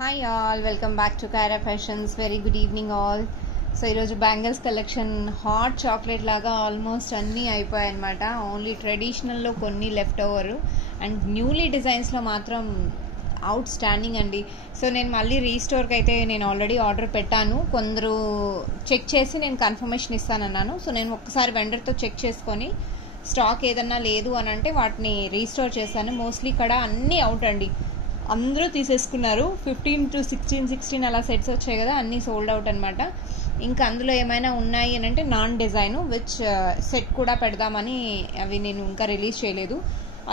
Hi all, welcome back to Kaira fashions. Very good evening all. So ఈరోజు bangles collection hot chocolate లాగా almost అన్నీ అయిపోయాయి అనమాట. Only ట్రెడిషనల్లో కొన్ని లెఫ్ట్ ఓవర్ అండ్ న్యూలీ డిజైన్స్లో మాత్రం అవుట్ స్టాండింగ్ అండి. సో నేను మళ్ళీ రీస్టోర్కి అయితే నేను ఆల్రెడీ ఆర్డర్ పెట్టాను. కొందరు చెక్ చేసి నేను కన్ఫర్మేషన్ ఇస్తానన్నాను. సో నేను ఒక్కసారి వెండర్తో చెక్ చేసుకొని స్టాక్ ఏదన్నా లేదు అని అంటే వాటిని రీస్టోర్ చేశాను. మోస్ట్లీ ఇక్కడ అన్నీ అవుట్ అండి, అందరూ తీసేసుకున్నారు. 15 to 16 అలా సెట్స్ వచ్చాయి కదా, అన్నీ సోల్డ్ అవుట్ అనమాట. ఇంకా అందులో ఏమైనా ఉన్నాయి అని అంటే నాన్ డిజైన్ విచ్ సెట్ కూడా పెడదామని అవి నేను ఇంకా రిలీజ్ చేయలేదు,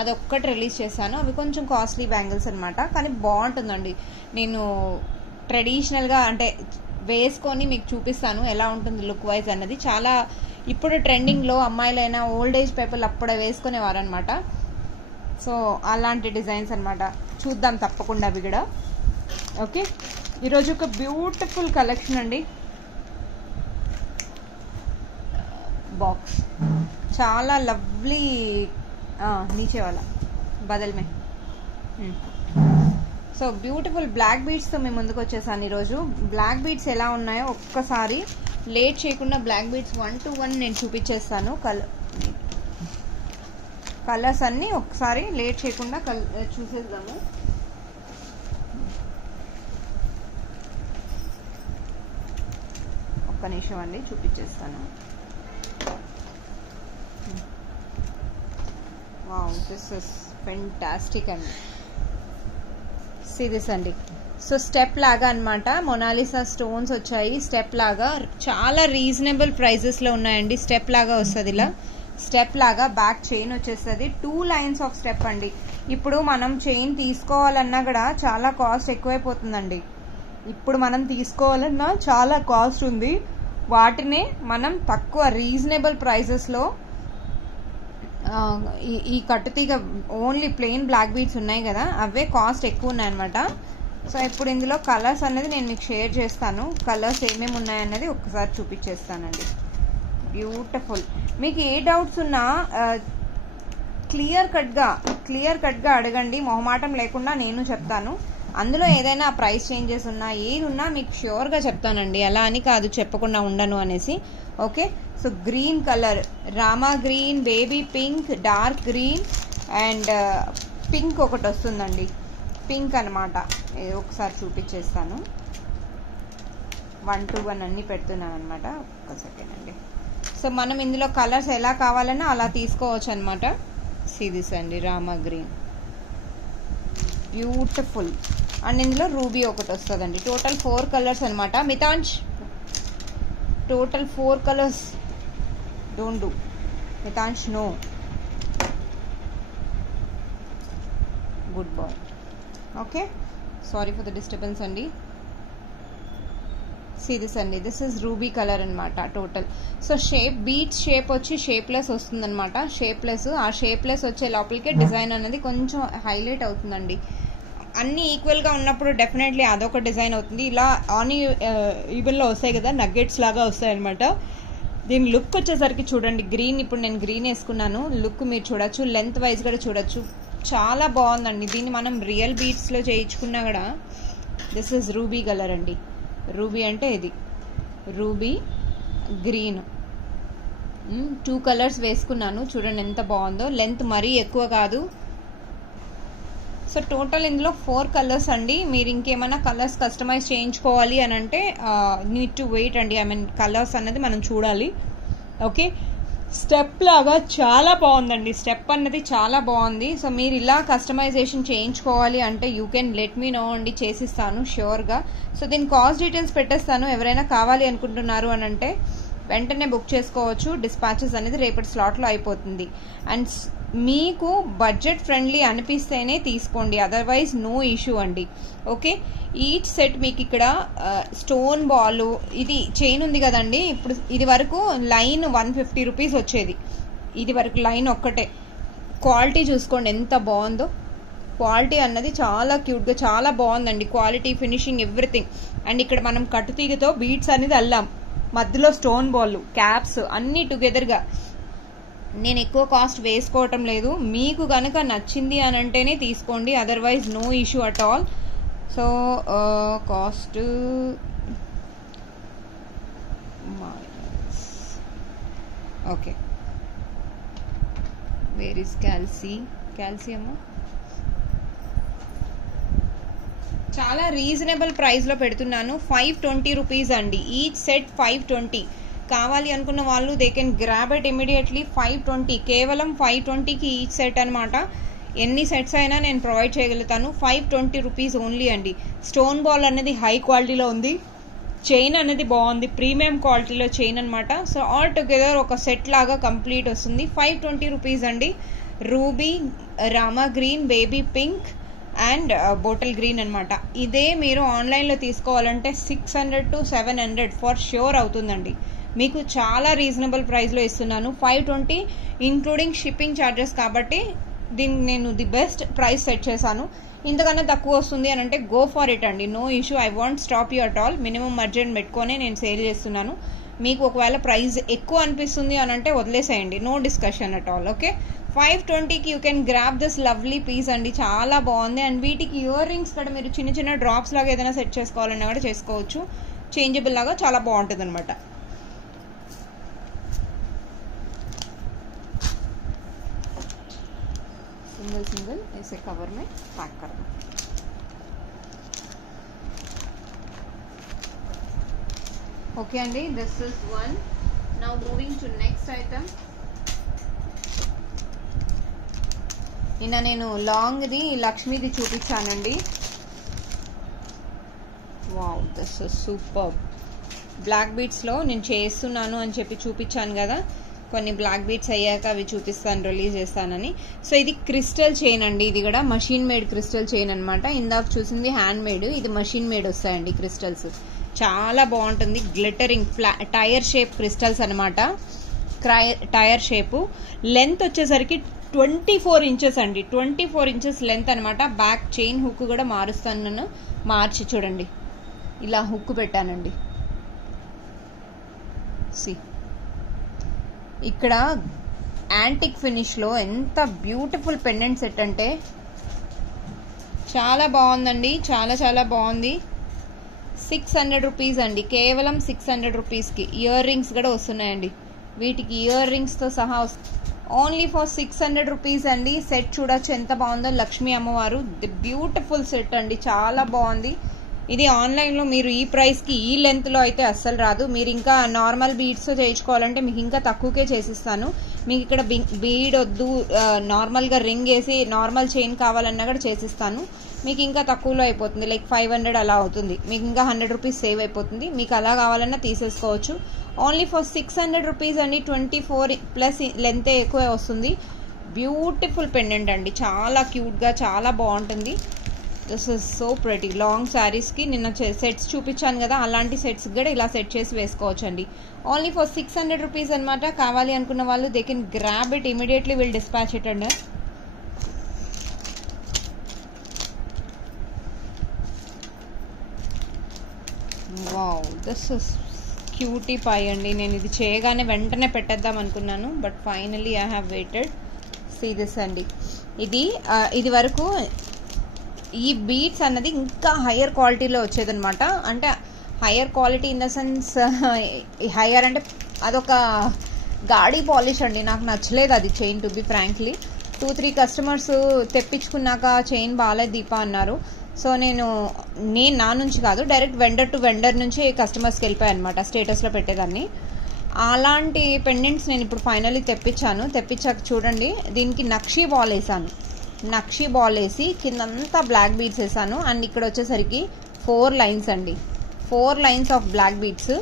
అదొక్కటి రిలీజ్ చేశాను. అవి కొంచెం కాస్ట్లీ బ్యాంగిల్స్ అనమాట, కానీ బాగుంటుందండి. నేను ట్రెడిషనల్గా అంటే వేసుకొని మీకు చూపిస్తాను ఎలా ఉంటుంది లుక్ వైజ్ అన్నది. చాలా ఇప్పుడు ట్రెండింగ్లో అమ్మాయిలైనా ఓల్డ్ ఏజ్ పీపుల్ అప్పుడే వేసుకునేవారు అనమాట. సో అలాంటి డిజైన్స్ అనమాట, చూద్దాం తప్పకుండా అవి కూడా. ఓకే, ఈరోజు ఒక బ్యూటిఫుల్ కలెక్షన్ అండి. బాక్స్ చాలా లవ్లీ నీచే వాళ్ళ బదల్ మే. సో బ్యూటిఫుల్ బ్లాక్ బీడ్స్తో మేము ముందుకు వచ్చేసాను ఈరోజు. బ్లాక్ బీడ్స్ ఎలా ఉన్నాయో ఒక్కసారి లేట్ చేయకుండా బ్లాక్ బీడ్స్ 1 to 1 నేను చూపించేస్తాను. కలర్స్ అన్నీ ఒకసారి లేట్ చేయకుండా చూసేద్దాము. ఒక్క నిమిషం అండి, చూపించేస్తాను. వావ్, దిస్ ఇస్ ఫెంటాస్టిక్ అండి. సిరీస్ అండి. సో స్టెప్ లాగా అనమాట, మొనాలిసా స్టోన్స్ వచ్చాయి. స్టెప్ లాగా చాలా రీజనబుల్ ప్రైజెస్లో ఉన్నాయండి. స్టెప్ లాగా వస్తుంది, ఇలా స్టెప్ లాగా బ్యాక్ చైన్ వచ్చేస్తుంది. 2 lines ఆఫ్ స్టెప్ అండి. ఇప్పుడు మనం చైన్ తీసుకోవాలన్నా కూడా చాలా కాస్ట్ ఎక్కువైపోతుందండి. ఇప్పుడు మనం తీసుకోవాలన్నా చాలా కాస్ట్ ఉంది. వాటినే మనం తక్కువ రీజనబుల్ ప్రైజెస్లో ఈ కట్టుతీగ ఓన్లీ ప్లెయిన్ బ్లాక్ బీడ్స్ ఉన్నాయి కదా, అవే కాస్ట్ ఎక్కువ ఉన్నాయన్నమాట. సో ఇప్పుడు ఇందులో కలర్స్ అనేది నేను మీకు షేర్ చేస్తాను. కలర్స్ ఏమేమి ఉన్నాయన్నది ఒక్కసారి చూపించేస్తానండి. బ్యూటిఫుల్. మీకు ఏ డౌట్స్ ఉన్నా క్లియర్ కట్గా అడగండి, మొహమాటం లేకుండా నేను చెప్తాను. అందులో ఏదైనా ప్రైస్ చేంజెస్ ఉన్నా ఏది ఉన్నా మీకు ష్యూర్గా చెప్తానండి, అలా అని కాదు చెప్పకుండా ఉండను అనేసి. Okay, so green colour, Rama green, baby pink, dark green and pink ఒకటి వస్తుందండి. పింక్ అనమాట, ఒకసారి చూపించేస్తాను. 1 to 1 అన్నీ పెడుతున్నాను అనమాట. ఒక సెకండ్ అండి. సో మనం ఇందులో కలర్స్ ఎలా కావాలన్నా అలా తీసుకోవచ్చు అనమాట. సిరీస్ అండి, రామా గ్రీన్ బ్యూటిఫుల్. అండ్ ఇందులో రూబీ ఒకటి వస్తుందండి. టోటల్ 4 కలర్స్ అనమాట. Mitansh, total 4 colours. Don't do Mitansh, no. Good boy. Okay, sorry for the disturbance అండి. సిరీస్ అండి, దిస్ ఇస్ రూబీ కలర్ అనమాట total. So shape beads shape వచ్చి షేప్లెస్ వస్తుంది అనమాట. షేప్లెస్, ఆ షేప్లెస్ వచ్చే లోపలికే డిజైన్ అనేది కొంచెం హైలైట్ అవుతుందండి. అన్నీ ఈక్వల్గా ఉన్నప్పుడు డెఫినెట్లీ అదొక డిజైన్ అవుతుంది. ఇలా ఈవెన్లో వస్తాయి కదా, నగ్గెట్స్ లాగా వస్తాయి అనమాట. దీని లుక్ వచ్చేసరికి చూడండి, గ్రీన్, ఇప్పుడు నేను గ్రీన్ వేసుకున్నాను. లుక్ మీరు చూడొచ్చు, లెంత్ వైజ్ కూడా చూడొచ్చు, చాలా బాగుందండి. దీన్ని మనం రియల్ బీట్స్లో చేయించుకున్నా కూడా. దిస్ ఇస్ రూబీ కలర్ అండి. రూబీ అంటే ఇది రూబీ గ్రీన్. 2 కలర్స్ వేసుకున్నాను, చూడండి ఎంత బాగుందో. లెంత్ మరీ ఎక్కువ కాదు. సో టోటల్ ఇందులో 4 కలర్స్ అండి. మీరు ఇంకేమైనా కలర్స్ కస్టమైజ్ చేయించుకోవాలి అని అంటే నీడ్ టు వెయిట్ అండి. ఐ మీన్ కలర్స్ అన్నది మనం చూడాలి. ఓకే, స్టెప్ లాగా చాలా బాగుందండి. స్టెప్ అన్నది చాలా బాగుంది. సో మీరు ఇలా కస్టమైజేషన్ చేయించుకోవాలి అంటే you can let me know అండి, చేసిస్తాను ష్యూర్గా. సో దీని కాస్ట్ డీటెయిల్స్ పెట్టేస్తాను. ఎవరైనా కావాలి అనుకుంటున్నారు అని అంటే వెంటనే బుక్ చేసుకోవచ్చు. డిస్పాచెస్ అనేది రేపటి స్లాట్లో అయిపోతుంది. అండ్ మీకు బడ్జెట్ ఫ్రెండ్లీ అనిపిస్తేనే తీసుకోండి, అదర్వైజ్ నో ఇష్యూ అండి. ఓకే, ఈచ్ సెట్ మీకు ఇక్కడ స్టోన్ బాల్, ఇది చైన్ ఉంది కదండి. ఇప్పుడు ఇది వరకు లైన్ 150 రూపీస్ వచ్చేది. ఇది వరకు లైన్ ఒక్కటే. క్వాలిటీ చూసుకోండి ఎంత బాగుందో. క్వాలిటీ అన్నది చాలా క్యూట్గా చాలా బాగుందండి. Quality, finishing, everything. అండ్ ఇక్కడ మనం కట్టుతీగతో బీడ్స్ అనేది అల్లాం, మధ్యలో స్టోన్ బాల్, క్యాప్స్ అన్నీ టుగెదర్గా. నేను ఎక్కువ కాస్ట్ వేసుకోవటం లేదు. మీకు కనుక నచ్చింది అని అంటేనే తీసుకోండి, otherwise no issue at all. So cost okay, where is calcium. చాలా రీజనబుల్ ప్రైస్లో పెడుతున్నాను. 520 రూపీస్ అండి ఈచ్ సెట్. 520 కావాలి అనుకున్న వాళ్ళు they can grab it immediately. 520 కేవలం 520కి ఈచ్ సెట్ అనమాట. ఎన్ని సెట్స్ అయినా నేను ప్రొవైడ్ చేయగలుగుతాను. 520 రూపీస్ ఓన్లీ అండి. స్టోన్ బాల్ అనేది హై క్వాలిటీలో ఉంది, చైన్ అనేది బాగుంది, ప్రీమియం క్వాలిటీలో చైన్ అనమాట. సో ఆల్ టుగెదర్ ఒక సెట్ లాగా కంప్లీట్ వస్తుంది. 520 రూపీస్ అండి. Ruby, Rama green, baby pink and bottle green అనమాట. ఇదే మీరు ఆన్లైన్లో తీసుకోవాలంటే 600 to 700 ఫర్ ష్యూర్ అవుతుందండి. మీకు చాలా రీజనబుల్ ప్రైస్లో ఇస్తున్నాను. 520 ఇంక్లూడింగ్ షిప్పింగ్ ఛార్జెస్ కాబట్టి దీన్ని నేను ది బెస్ట్ ప్రైస్ సెట్ చేశాను. ఇంతకన్నా తక్కువ వస్తుంది అని అంటే గో ఫర్ ఇట్ అండి, no issue. I want stop you at all. Minimum margin పెట్టుకొని నేను సేల్ చేస్తున్నాను. మీకు ఒకవేళ ప్రైస్ ఎక్కువ అనిపిస్తుంది అని అంటే వదిలేసేయండి, no discussion at all. Okay, 520కి you can grab this lovely piece అండి. చాలా బాగుంది. అండ్ వీటికి ఇయర్ రింగ్స్ కూడా మీరు చిన్న చిన్న డ్రాప్స్ లాగా ఏదైనా సెట్ చేసుకోవాలన్నా కూడా చేసుకోవచ్చు. చేంజబుల్ లాగా చాలా బాగుంటుంది అనమాట. सिंगल ऐसे कवर में पैक कर दो. ओके अंडी, this is one. Now moving to next item. నిన్న నేను లాంగ్ది లక్ష్మీది చూపించానండి. Wow, this is super. Black బీట్స్లో నేను చేస్తున్నాను అని చెప్పి చూపించాను కదా, కొన్ని బ్లాక్ బీట్స్ అయ్యాక అవి చూపిస్తాను, రిలీజ్ చేస్తానని. సో ఇది క్రిస్టల్ చైన్ అండి. ఇది కూడా మషిన్ మేడ్ క్రిస్టల్ చైన్ అనమాట. ఇందాక చూసింది హ్యాండ్ మేడ్, ఇది మషిన్ మేడ్ వస్తాయండి క్రిస్టల్స్. చాలా బాగుంటుంది. గ్లిటరింగ్ టైర్ షేప్ క్రిస్టల్స్ అనమాట. Tier shape. లెంత్ వచ్చేసరికి 24 ఇంచెస్ అండి. 24 ఇంచెస్ లెంత్ అనమాట. బ్యాక్ చైన్ హుక్ కూడా మారుస్తాను నేను. మార్చి చూడండి, ఇలా హుక్ పెట్టానండి. సి ఇక్కడ యాంటిక్ ఫినిష్లో ఎంత బ్యూటిఫుల్ పెండెంట్ సెట్ అంటే చాలా బాగుందండి. చాలా చాలా బాగుంది. 600 రూపీస్ అండి, కేవలం 600 రూపీస్కి. ఇయర్ రింగ్స్ కూడా వస్తున్నాయండి. వీటికి ఇయర్ రింగ్స్తో సహా ఓన్లీ ఫర్ 600 రూపీస్ అండి. సెట్ చూడొచ్చు ఎంత బాగుందో. లక్ష్మీ అమ్మవారు, ది బ్యూటిఫుల్ సెట్ అండి, చాలా బాగుంది. ఇది ఆన్లైన్లో మీరు ఈ ప్రైస్కి ఈ లెంత్లో అయితే అస్సలు రాదు. మీరు ఇంకా నార్మల్ బీడ్స్తో చేయించుకోవాలంటే మీకు ఇంకా తక్కువకే చేసిస్తాను. మీకు ఇక్కడ బీడ్ వద్దు, నార్మల్గా రింగ్ వేసి నార్మల్ చైన్ కావాలన్నా కూడా చేసిస్తాను. మీకు ఇంకా తక్కువలో అయిపోతుంది, లైక్ 500 అలా అవుతుంది. మీకు ఇంకా 100 రూపీస్ సేవ్ అయిపోతుంది. మీకు అలా కావాలన్నా తీసేసుకోవచ్చు. ఓన్లీ ఫర్ 600 రూపీస్ అండి. 24 ప్లస్ లెంత్ ఎక్కువ వస్తుంది. బ్యూటిఫుల్ పెండెంట్ అండి, చాలా క్యూట్గా చాలా బాగుంటుంది. This is so pretty. Long శారీస్కి నిన్న సెట్స్ చూపించాను కదా, అలాంటి సెట్స్ కూడా ఇలా సెట్ చేసి వేసుకోవచ్చు అండి. ఓన్లీ ఫర్ 600 రూపీస్ అనమాట. కావాలి అనుకున్న వాళ్ళు they can grab it immediately, will dispatch it అండి. Wow, this is cutie pie అండి. నేను ఇది చేయగానే వెంటనే పెట్టేద్దాం అనుకున్నాను, but finally I have waited. See this అండి. ఇది వరకు ఈ బీట్స్ అన్నది ఇంకా హయ్యర్ క్వాలిటీలో వచ్చేదనమాట. అంటే higher quality in the sense, higher అంటే అదొక గాడీ పాలిష్ అండి. నాకు నచ్చలేదు అది chain, to be frankly. 2-3 customers తెప్పించుకున్నాక చైన్ బాగాలేదు దీపా అన్నారు. సో నేను నా నుంచి కాదు, డైరెక్ట్ వెండర్ టు వెండర్ నుంచి కస్టమర్స్కి వెళ్ళిపోయాయి అనమాట, స్టేటస్లో పెట్టేదాన్ని. అలాంటి పెండెంట్స్ నేను ఇప్పుడు ఫైనల్లీ తెప్పించాక చూడండి, దీనికి నక్షీ బాల్ వేసాను. నక్షీ బాల్ వేసి కిందంతా బ్లాక్ బీడ్స్ వేసాను. అండ్ ఇక్కడ వచ్చేసరికి 4 లైన్స్ అండి, 4 lines of black beads.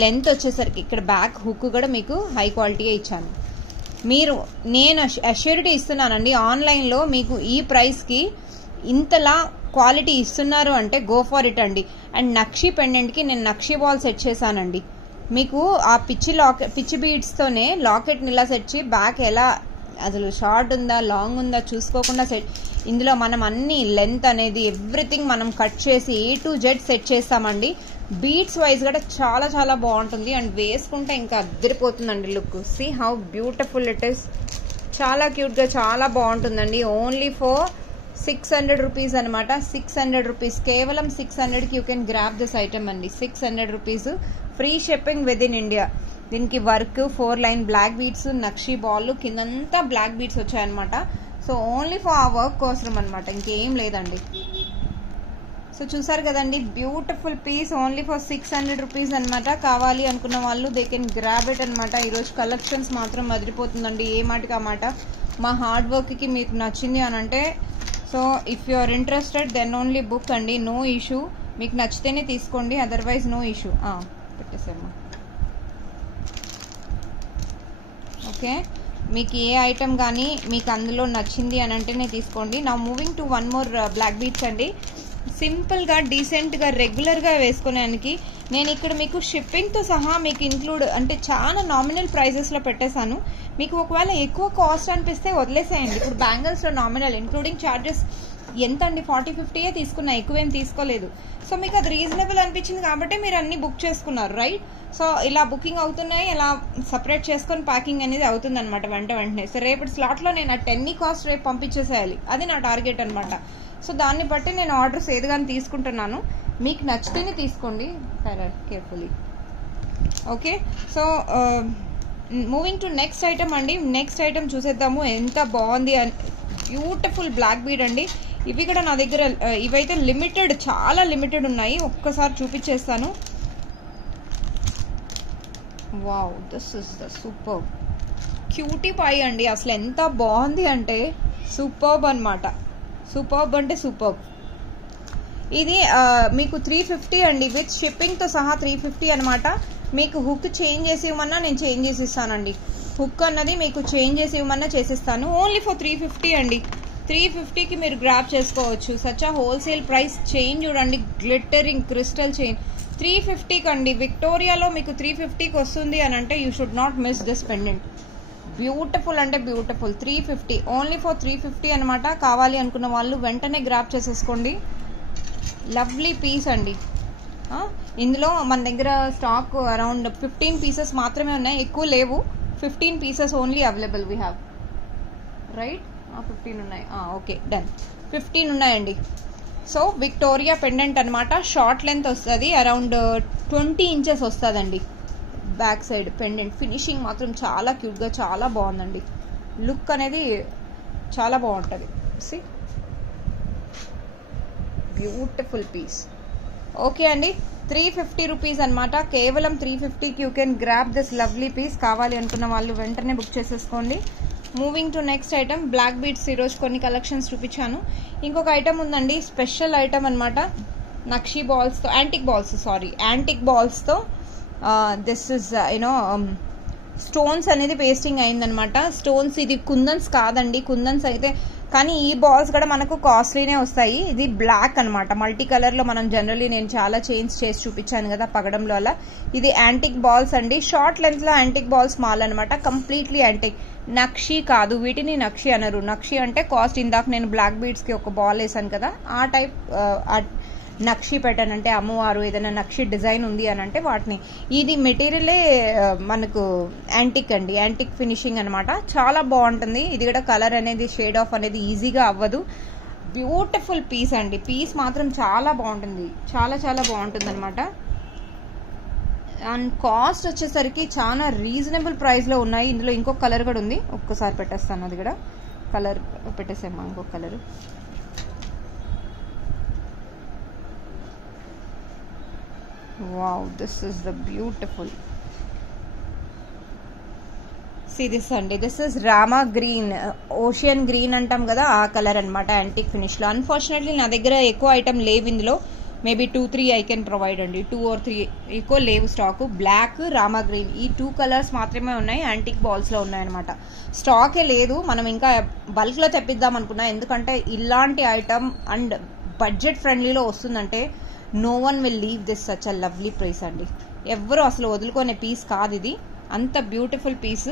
Length వచ్చేసరికి ఇక్కడ బ్యాక్ హుక్ కూడా మీకు హై క్వాలిటీగా ఇచ్చాను. నేను అష్యూరిటీ ఇస్తున్నానండి, ఆన్లైన్లో మీకు ఈ ప్రైస్కి ఇంతలా క్వాలిటీ ఇస్తున్నారు అంటే గో ఫర్ ఇట్ అండి. అండ్ నక్షీ పెండెంట్కి నేను నక్షీ బాల్ సెట్ చేశానండి. మీకు ఆ పిచ్చి బీడ్స్తోనే లాకెట్ని ఇలా సెట్ చేసి బ్యాక్ ఎలా అసలు షార్ట్ ఉందా లాంగ్ ఉందా చూసుకోకుండా సెట్, ఇందులో మనం అన్ని లెంత్ అనేది ఎవ్రీథింగ్ మనం కట్ చేసి A to Z సెట్ చేస్తామండి. బీడ్స్ వైజ్ కూడా చాలా చాలా బాగుంటుంది. అండ్ వేసుకుంటే ఇంకా అద్దరిపోతుందండి look. See how beautiful it is. చాలా క్యూట్గా చాలా బాగుంటుందండి. ఓన్లీ ఫర్ 600 రూపీస్ అనమాట. 600 రూపీస్, కేవలం 600కి you can grab this item అండి. 600 rupees, free shipping within India. దీనికి work 4 line black beads, nakshi ball, కిందంతా బ్లాక్ బీడ్స్ వచ్చాయన్నమాట. So only for a work కోసం అనమాట, ఇంకేం లేదండి. సో చూసారు కదండి, beautiful piece only for 600 rupees అనమాట. కావాలి అనుకున్న వాళ్ళు దే కెన్ గ్రాబ్ ఇట్ అనమాట. ఈరోజు కలెక్షన్స్ మాత్రం వదిలిపోతుందండి, ఏ మాటకి ఆ మాట. మా హార్డ్ వర్క్కి మీకు నచ్చింది అని అంటే, so if you are interested then only book అండి, నో ఇష్యూ. మీకు నచ్చితేనే తీసుకోండి, అదర్వైజ్ నో ఇష్యూ. పెట్టేసాము. ఓకే, మీకు ఏ ఐటమ్ కానీ మీకు అందులో నచ్చింది అని అంటేనే తీసుకోండి. నా moving to one more black beads అండి. సింపుల్గా డీసెంట్గా రెగ్యులర్గా వేసుకోవడానికి నేను ఇక్కడ మీకు షిప్పింగ్తో సహా మీకు ఇంక్లూడ్ అంటే చాలా నామినల్ ప్రైజెస్లో పెట్టేశాను. మీకు ఒకవేళ ఎక్కువ కాస్ట్ అనిపిస్తే వదిలేసేయండి. ఇప్పుడు బ్యాంగిల్స్లో నామినల్ ఇంక్లూడింగ్ ఛార్జెస్ ఎంత అండి, 40-50 తీసుకున్నా, ఎక్కువేం తీసుకోలేదు. సో మీకు అది రీజనబుల్ అనిపించింది కాబట్టి మీరు అన్ని బుక్ చేసుకున్నారు, రైట్? సో ఇలా బుకింగ్ అవుతున్నాయి, ఇలా సపరేట్ చేసుకొని ప్యాకింగ్ అనేది అవుతుంది అనమాట వెంటనే. సో రేపటి స్లాట్లో నేను ఆ 10 కాస్ట్ రేపు పంపించేసేయాలి, అది నా టార్గెట్ అనమాట. సో దాన్ని బట్టి నేను ఆర్డర్స్ ఏదిగాని తీసుకుంటున్నాను. మీకు నచ్చితేనే తీసుకోండి carefully. Okay, so moving to next item అండి. నెక్స్ట్ ఐటమ్ చూసేద్దాము, ఎంత బాగుంది అని. బ్యూటిఫుల్ బ్లాక్ బీడ్ అండి. ఇవి కూడా నా దగ్గర ఇవైతే లిమిటెడ్, చాలా లిమిటెడ్ ఉన్నాయి. ఒక్కసారి చూపించేస్తాను. Wow, this is the super cutie pie అండి. అసలు ఎంత బాగుంది అంటే సూపర్బ్ అనమాట. సూపర్బ్ అంటే సూపర్బ్. ఇది మీకు 350 అండి, విత్ షిప్పింగ్తో సహా 350 అనమాట. మీకు హుక్ చేంజ్ చేసి ఇవ్వమన్నా నేను చేంజ్ చేసి ఇస్తానండి. హుక్ అన్నది మీకు చేంజ్ చేసి ఇవ్వమన్నా చేసిస్తాను. ఓన్లీ ఫర్ 350 అండి. 350కి మీరు గ్రాప్ చేసుకోవచ్చు. సచ్ ఆ హోల్సేల్ ప్రైస్. చైన్ చూడండి, గ్లిటరింగ్ క్రిస్టల్ చైన్ 350కి అండి. విక్టోరియాలో మీకు 350కి వస్తుంది అని అంటే you should not miss this pendant. Beautiful అంటే బ్యూటిఫుల్. 350, ఓన్లీ ఫర్ 350 అనమాట. కావాలి అనుకున్న వాళ్ళు వెంటనే గ్రాప్ చేసేసుకోండి. లవ్లీ పీస్ అండి. ఇందులో మన దగ్గర స్టాక్ అరౌండ్ 15 పీసెస్ మాత్రమే ఉన్నాయి, ఎక్కువ లేవు. 15 pieces only available we have, right? 15 ఉన్నాయి. Okay, done. 15 ఉన్నాయండి. సో విక్టోరియా పెండెంట్ అనమాట. షార్ట్ లెంత్ వస్తుంది, అరౌండ్ 20 ఇంచెస్ వస్తుందండి. బ్యాక్ సైడ్ పెండెంట్ ఫినిషింగ్ మాత్రం చాలా క్యూట్గా, చాలా బాగుందండి. లుక్ అనేది చాలా బాగుంటుంది. C, beautiful piece. ఓకే అండి, 350 రూపీస్ అనమాట. కేవలం 350కి you can grab this lovely piece. కావాలి అనుకున్న వాళ్ళు వెంటనే బుక్ చేసేసుకోండి. Moving to next item, black beads. ఈరోజు కొన్ని కలెక్షన్స్ చూపించాను. ఇంకొక ఐటమ్ ఉందండి, స్పెషల్ ఐటమ్ అనమాట. నక్షీ బాల్స్తో, యాంటిక్ బాల్స్తో దిస్ ఇస్ యూనో స్టోన్స్ అనేది పేస్టింగ్ అయిందనమాట. స్టోన్స్ ఇది కుందన్స్ కాదండి, కుందన్స్ అయితే కానీ ఈ బాల్స్ కూడా మనకు కాస్ట్లీనే వస్తాయి. ఇది బ్లాక్ అనమాట, మల్టీ కలర్లో. మనం జనరల్లీ నేను చాలా చేంజ్ చేసి చూపించాను కదా పగడంలో అలా. ఇది యాంటిక్ బాల్స్ అండి. షార్ట్ లెంత్లో యాంటిక్ బాల్స్ మాల్ అనమాట, కంప్లీట్లీ యాంటిక్. నక్షీ కాదు, వీటిని నక్షీ అనరు. నక్షీ అంటే కాస్ట్. ఇందాక నేను బ్లాక్ బీడ్స్కి ఒక బాల్ వేసాను కదా, ఆ టైప్ నక్షీ ప్యాటర్న్ అంటే అమ్మవారు ఏదైనా నక్షీ డిజైన్ ఉంది అని అంటే వాటిని. ఇది మెటీరియలే మనకు యాంటిక్ అండి, యాంటిక్ ఫినిషింగ్ అనమాట. చాలా బాగుంటుంది. ఇది కూడా కలర్ అనేది షేడ్ ఆఫ్ అనేది ఈజీగా అవ్వదు. బ్యూటిఫుల్ పీస్ అండి. పీస్ మాత్రం చాలా బాగుంటుంది, చాలా చాలా బాగుంటుంది అనమాట. అండ్ కాస్ట్ వచ్చేసరికి చాలా రీజనబుల్ ప్రైస్లో ఉన్నాయి. ఇందులో ఇంకొక కలర్ కూడా ఉంది, ఒక్కసారి పెట్టేస్తాను. అది కూడా కలర్ పెట్టేసాము, ఇంకొక colour. Wow, this is the beautiful. See this అండి, this is Rama green, ocean green అంటాం కదా, ఆ కలర్ అనమాట, యాంటిక్ ఫినిష్ లో. అన్ఫార్చునేట్లీ నా దగ్గర ఎక్కువ ఐటమ్ లేవు ఇందులో. మేబీ 2-3 ఐ కెన్ ప్రొవైడ్ అండి, 2 or 3, ఎక్కువ లేవు స్టాక్. బ్లాక్, రామా గ్రీన్, ఈ 2 కలర్స్ మాత్రమే ఉన్నాయి. యాంటిక్ బాల్స్ లో ఉన్నాయన్నమాట. స్టాకే లేదు. మనం ఇంకా బల్క్ లో తెప్పిద్దాం అనుకున్నా, ఎందుకంటే ఇలాంటి ఐటమ్ అండ్ బడ్జెట్ ఫ్రెండ్లీలో వస్తుందంటే no one will leave this such a lovely price అండి. ఎవరు అసలు వదులుకునే పీస్ కాదు ఇది, అంత beautiful piece.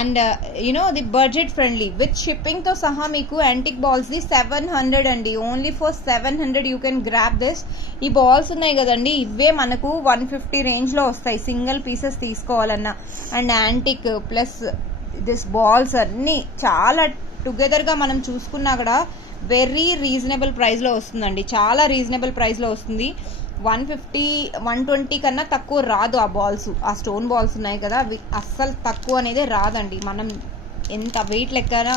And you know the budget friendly with shipping తో సహా మీకు యాంటిక్ బాల్స్ ది 700 అండి. Only for 700 you can grab this. ఈ బాల్స్ ఉన్నాయి కదండి, ఇవే మనకు 150 రేంజ్ లో వస్తాయి సింగిల్ పీసెస్ తీసుకోవాలన్నా. And antique plus this balls అన్ని చాలా టుగెదర్ గా మనం చూసుకున్నా కూడా వెరీ రీజనబుల్ ప్రైస్లో వస్తుందండి, చాలా రీజనబుల్ ప్రైస్లో వస్తుంది. 150 120 కన్నా తక్కువ రాదు. ఆ బాల్స్, ఆ స్టోన్ బాల్స్ ఉన్నాయి కదా, అవి అస్సలు తక్కువ అనేది రాదండి. మనం ఎంత వెయిట్ లెక్కన,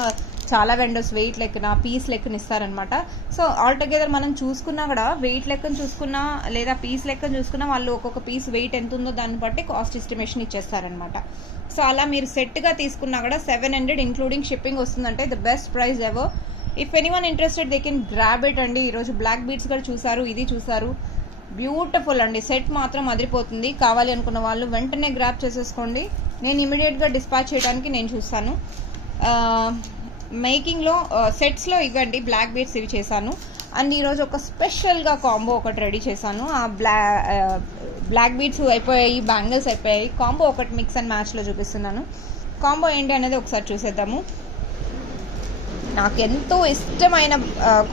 చాలా వెండర్స్ వెయిట్ లెక్కన, పీస్ లెక్కన ఇస్తారనమాట. సో ఆల్టుగెదర్ మనం చూసుకున్నా కూడా వెయిట్ లెక్కన చూసుకున్నా లేదా పీస్ లెక్కన చూసుకున్నా వాళ్ళు ఒక్కొక్క పీస్ వెయిట్ ఎంత ఉందో దాన్ని బట్టి కాస్ట్ ఎస్టిమేషన్ ఇచ్చేస్తారనమాట. సో అలా మీరు సెట్గా తీసుకున్నా కూడా 700 ఇంక్లూడింగ్ షిప్పింగ్ వస్తుందంటే the best price ever. If anyone interested they can grab it అండి. ఈరోజు బ్లాక్ బీడ్స్ కూడా చూసారు, ఇది చూసారు, బ్యూటిఫుల్ అండి. సెట్ మాత్రం అదిరిపోతుంది. కావాలి అనుకున్న వాళ్ళు వెంటనే గ్రాబ్ చేసేసుకోండి. నేను ఇమీడియట్గా డిస్పాచ్ చేయడానికి నేను చూస్తాను. మేకింగ్లో సెట్స్లో ఇవ్వండి బ్లాక్ బీడ్స్ ఇవి చేశాను. అండ్ ఈరోజు ఒక స్పెషల్గా కాంబో ఒకటి రెడీ చేశాను. ఆ బ్లాక్ బీడ్స్ అయిపోయాయి, బ్యాంగిల్స్ అయిపోయాయి, కాంబో ఒకటి మిక్స్ అండ్ మ్యాచ్లో చూపిస్తున్నాను. కాంబో ఏంటి అనేది ఒకసారి చూసేద్దాము. నాకు ఎంతో ఇష్టమైన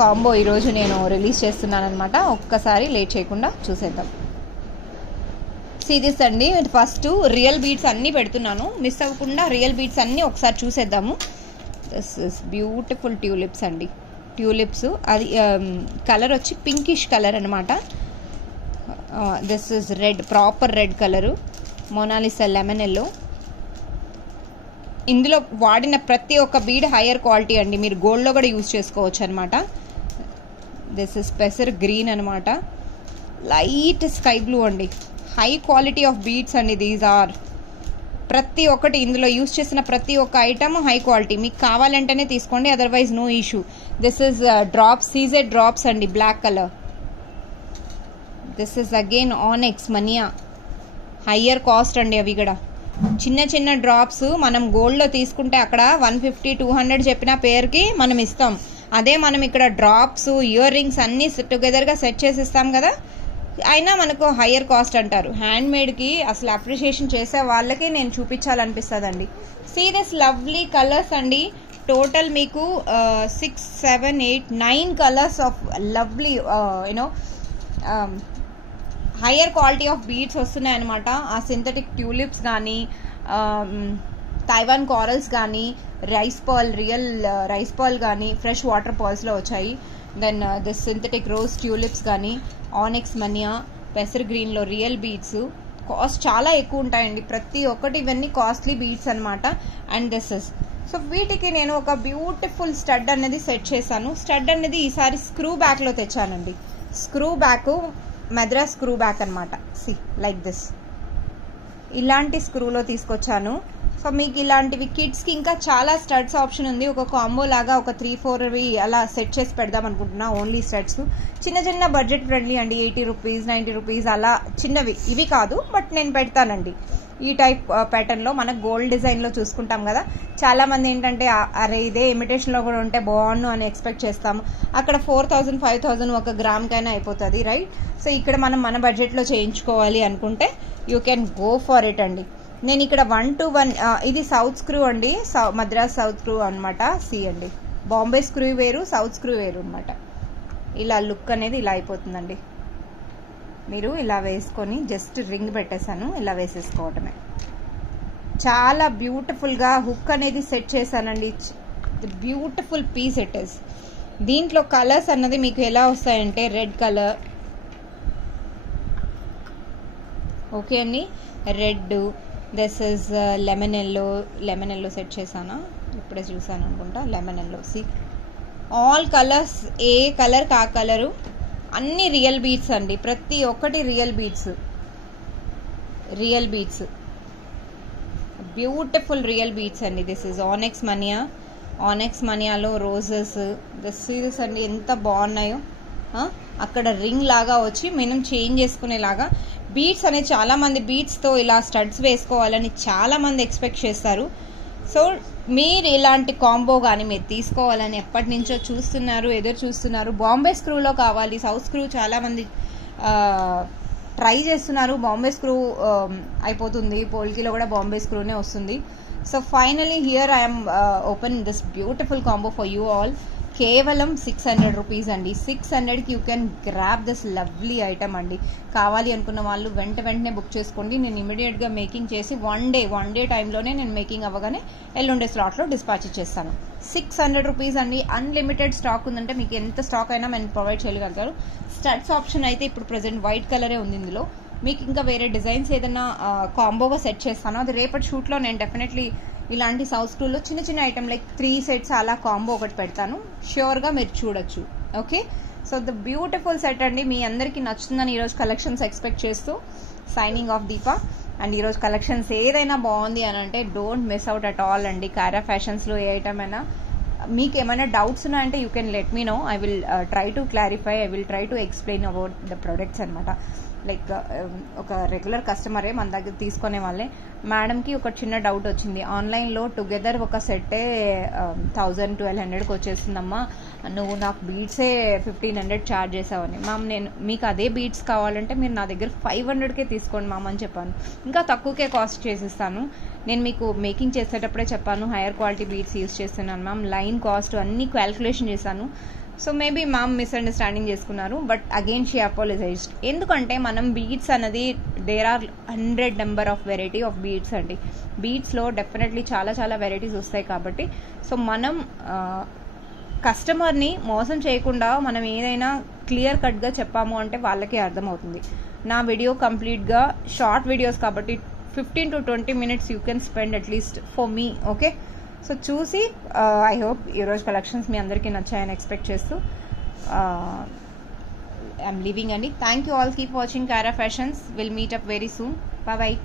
కాంబో ఈరోజు నేను రిలీజ్ చేస్తున్నాను అనమాట. ఒక్కసారి లేట్ చేయకుండా చూసేద్దాం. సిరీస్ అండి, ఫస్ట్ రియల్ బీడ్స్ అన్నీ పెడుతున్నాను, మిస్ అవ్వకుండా రియల్ బీడ్స్ అన్నీ ఒకసారి చూసేద్దాము. దిస్ ఇస్ బ్యూటిఫుల్ ట్యూలిప్స్ అండి. ట్యూలిప్స్ అది కలర్ వచ్చి పింకిష్ కలర్ అనమాట. This is red, proper red colour, Mona Lisa lemon yellow. ఇందులో వాడిన ప్రతి ఒక్క బీడ్ హయ్యర్ క్వాలిటీ అండి, మీరు గోల్డ్లో కూడా యూజ్ చేసుకోవచ్చు అనమాట. దిస్ ఇస్ పెసర్ గ్రీన్ అనమాట, లైట్ స్కై బ్లూ అండి. హై క్వాలిటీ ఆఫ్ బీడ్స్ అండి దీస్ ఆర్. ప్రతి ఒక్కటి ఇందులో యూజ్ చేసిన ప్రతి ఒక్క ఐటమ్ హై క్వాలిటీ. మీకు కావాలంటేనే తీసుకోండి, otherwise no issue. This is drops, CZ drops అండి, black colour. This is again onyx mania, higher cost అండి. అవి కూడా చిన్న చిన్న డ్రాప్స్ మనం గోల్డ్లో తీసుకుంటే అక్కడ 150-200 చెప్పిన పేరుకి మనం ఇస్తాం. అదే మనం ఇక్కడ డ్రాప్స్, ఇయర్ రింగ్స్ అన్నీ టుగెదర్గా సెట్ చేసి ఇస్తాం కదా, అయినా మనకు హయ్యర్ కాస్ట్ అంటారు. హ్యాండ్ మేడ్కి అసలు అప్రిషియేషన్ చేసే వాళ్ళకి నేను చూపించాలనిపిస్తుంది అండి. సీ దిస్ లవ్లీ కలర్స్ అండి. టోటల్ మీకు 6, 7, 8, 9 colours of lovely you know higher quality of beads వస్తున్నాయి అనమాట. ఆ సింథటిక్ ట్యూలిప్స్ కానీ, తైవాన్ కారల్స్ కానీ, rice pearl, real rice pearl కానీ ఫ్రెష్ వాటర్ పర్ల్స్లో వచ్చాయి. Then this synthetic rose tulips కానీ, ఆనెక్స్ మనియా, పెసర్ గ్రీన్లో రియల్ బీడ్స్. కాస్ట్ చాలా ఎక్కువ ఉంటాయండి ప్రతి ఒక్కటి, ఇవన్నీ కాస్ట్లీ బీడ్స్ అనమాట. అండ్ దిస్ ఇస్, సో వీటికి నేను ఒక బ్యూటిఫుల్ స్టడ్ అనేది సెట్ చేశాను. స్టడ్ అనేది ఈసారి స్క్రూ బ్యాక్లో తెచ్చానండి. Screw back, Madras screw back అనమాట. సి లైక్ దిస్, ఇలాంటి స్క్రూలో తీసుకొచ్చాను. సో మీకు ఇలాంటివి కిడ్స్కి ఇంకా చాలా స్టడ్స్ ఆప్షన్ ఉంది. ఒక కాంబో లాగా ఒక 3-4 అలా సెట్ చేసి పెడదాం అనుకుంటున్నా. ఓన్లీ స్టడ్స్ చిన్న చిన్న బడ్జెట్ ఫ్రెండ్లీ అండి, 80 రూపీస్ 90 రూపీస్ అలా చిన్నవి. ఇవి కాదు బట్ నేను పెడతానండి. ఈ టైప్ ప్యాటర్న్లో మనకు గోల్డ్ డిజైన్లో చూసుకుంటాం కదా, చాలామంది ఏంటంటే అరే ఇదే ఇమిటేషన్లో కూడా ఉంటే బాగుండు అని ఎక్స్పెక్ట్ చేస్తాము. అక్కడ 4000 5000 ఒక గ్రామ్కైనా అయిపోతుంది, రైట్? సో ఇక్కడ మనం మన బడ్జెట్లో చేయించుకోవాలి అనుకుంటే you can go for it అండి. నేను ఇక్కడ 1-1 ఇది సౌత్ స్క్రూ అండి, మద్రాస్ సౌత్ స్క్రూ అనమాట. సి అండి, బాంబే స్క్రూ వేరు, సౌత్ స్క్రూ వేరు అనమాట. ఇలా లుక్ అనేది ఇలా అయిపోతుందండి. మీరు ఇలా వేసుకొని జస్ట్ రింగ్ పెట్టేశాను, ఇలా వేసేసుకోవటమే. చాలా బ్యూటిఫుల్గా హుక్ అనేది సెట్ చేశానండి. Beautiful piece it is. దీంట్లో కలర్స్ అన్నది మీకు ఎలా వస్తాయంటే రెడ్ కలర్, ఓకే అండి, red. This is lemon yellow. Lemon yellow set చేశానా, ఇప్పుడే చూసాను అనుకుంటా. Lemon yellow. See all colours, ఏ కలర్ కా కలరు, అన్ని రియల్ బీడ్స్ అండి. ప్రతి ఒక్కటి real beads, real beads, beautiful real beads అండి. This is onyx mania. Onyx మనియాలో రోజెస్, దిస్ అండి ఎంత బాగున్నాయో. అక్కడ రింగ్ లాగా వచ్చి మనం చేంజ్ చేసుకునేలాగా బీడ్స్ అనేది చాలా మంది బీడ్స్తో ఇలా స్టడ్స్ వేసుకోవాలని చాలా మంది ఎక్స్పెక్ట్ చేస్తారు. సో మీరు ఇలాంటి కాంబో కానీ మీరు తీసుకోవాలని ఎప్పటి నుంచో చూస్తున్నారు, ఎదురు చూస్తున్నారు. బాంబే స్క్రూలో కావాలి, సౌత్ స్క్రూ చాలా మంది ట్రై చేస్తున్నారు. బాంబే స్క్రూ అయిపోతుంది, పోల్కీలో కూడా బాంబే స్క్రూనే వస్తుంది. So finally here I'm open this beautiful combo for you all. కేవలం 600 రూపీస్ అండి. 600కి you can grab this lovely item అండి. కావాలి అనుకున్న వాళ్ళు వెంటనే బుక్ చేసుకోండి. నేను ఇమీడియట్గా మేకింగ్ చేసి వన్ డే టైంలోనే నేను మేకింగ్ అవ్వగానే ఎల్లుండే స్లాట్లో డిస్పాచ్ ఇచ్చేస్తాను. 600 రూపీస్ అండి. అన్లిమిటెడ్ స్టాక్ ఉందంటే మీకు ఎంత స్టాక్ అయినా మేము ప్రొవైడ్ చేయగలుగుతారు. స్టడ్స్ ఆప్షన్ అయితే ఇప్పుడు ప్రెసెంట్ వైట్ కలరే ఉంది ఇందులో. మీకు ఇంకా వేరే డిజైన్స్ ఏదైనా కాంబోగా సెట్ చేస్తాను, అది రేపటి షూట్లో నేను డెఫినెట్లీ ఇలాంటి సౌత్ స్కూల్లో చిన్న ఐటమ్ లైక్ 3 సెట్స్ అలా కాంబో ఒకటి పెడతాను, ష్యూర్గా మీరు చూడొచ్చు. Okay, so the beautiful set అండి. మీ అందరికీ నచ్చుతుందని ఈరోజు కలెక్షన్స్ ఎక్స్పెక్ట్ చేస్తూ సైనింగ్ ఆఫ్ దీపా. అండ్ ఈరోజు కలెక్షన్స్ ఏదైనా బాగుంది అని అంటే don't miss out at all అండి. కారా ఫ్యాషన్స్లో ఏ ఐటమ్ అయినా మీకు ఏమైనా డౌట్స్ ఉన్నాయంటే you can let me know. I will try to clarify, I will try to explain about the products అనమాట. లైక్ ఒక రెగ్యులర్ కస్టమరే మన దగ్గర తీసుకునే వాళ్ళే. మేడంకి ఒక చిన్న డౌట్ వచ్చింది, ఆన్లైన్లో టుగెదర్ ఒక సెట్టే 1000-1200కి వచ్చేస్తుందమ్మా, నువ్వు నాకు బీడ్సే 1500 ఛార్జ్ చేసావని. మ్యామ్ నేను మీకు అదే బీడ్స్ కావాలంటే మీరు నా దగ్గర 500కే తీసుకోండి మ్యామ్ అని చెప్పాను. ఇంకా తక్కువకే కాస్ట్ చేసిస్తాను. నేను మీకు మేకింగ్ చేసేటప్పుడే చెప్పాను హైయర్ క్వాలిటీ బీడ్స్ యూజ్ చేస్తున్నాను మ్యామ్, లైన్ కాస్ట్ అన్ని క్యాల్కులేషన్ చేశాను. సో మేబీ మ్యామ్ మిస్అండర్స్టాండింగ్ చేసుకున్నారు, బట్ అగైన్ షీ అపాలజైజ్డ్. ఎందుకంటే మనం బీడ్స్ అన్నది there are 100 number of variety of beads అండి. బీడ్స్లో డెఫినెట్లీ చాలా వెరైటీస్ వస్తాయి కాబట్టి సో మనం కస్టమర్ని మోసం చేయకుండా మనం ఏదైనా క్లియర్ కట్గా చెప్పాము అంటే వాళ్ళకే అర్థమవుతుంది. నా వీడియో కంప్లీట్గా షార్ట్ వీడియోస్ కాబట్టి 15 to 20 minutes you can spend at least for me. Okay, so చూసి ఐ హోప్ ఈరోజు కలెక్షన్స్ మీ అందరికీ నచ్చాయని ఎక్స్పెక్ట్ చేస్తూ ఐఎమ్ లీవింగ్ అండి. Thank you all, keep watching Kara fashions. Will meet up very soon. Bye.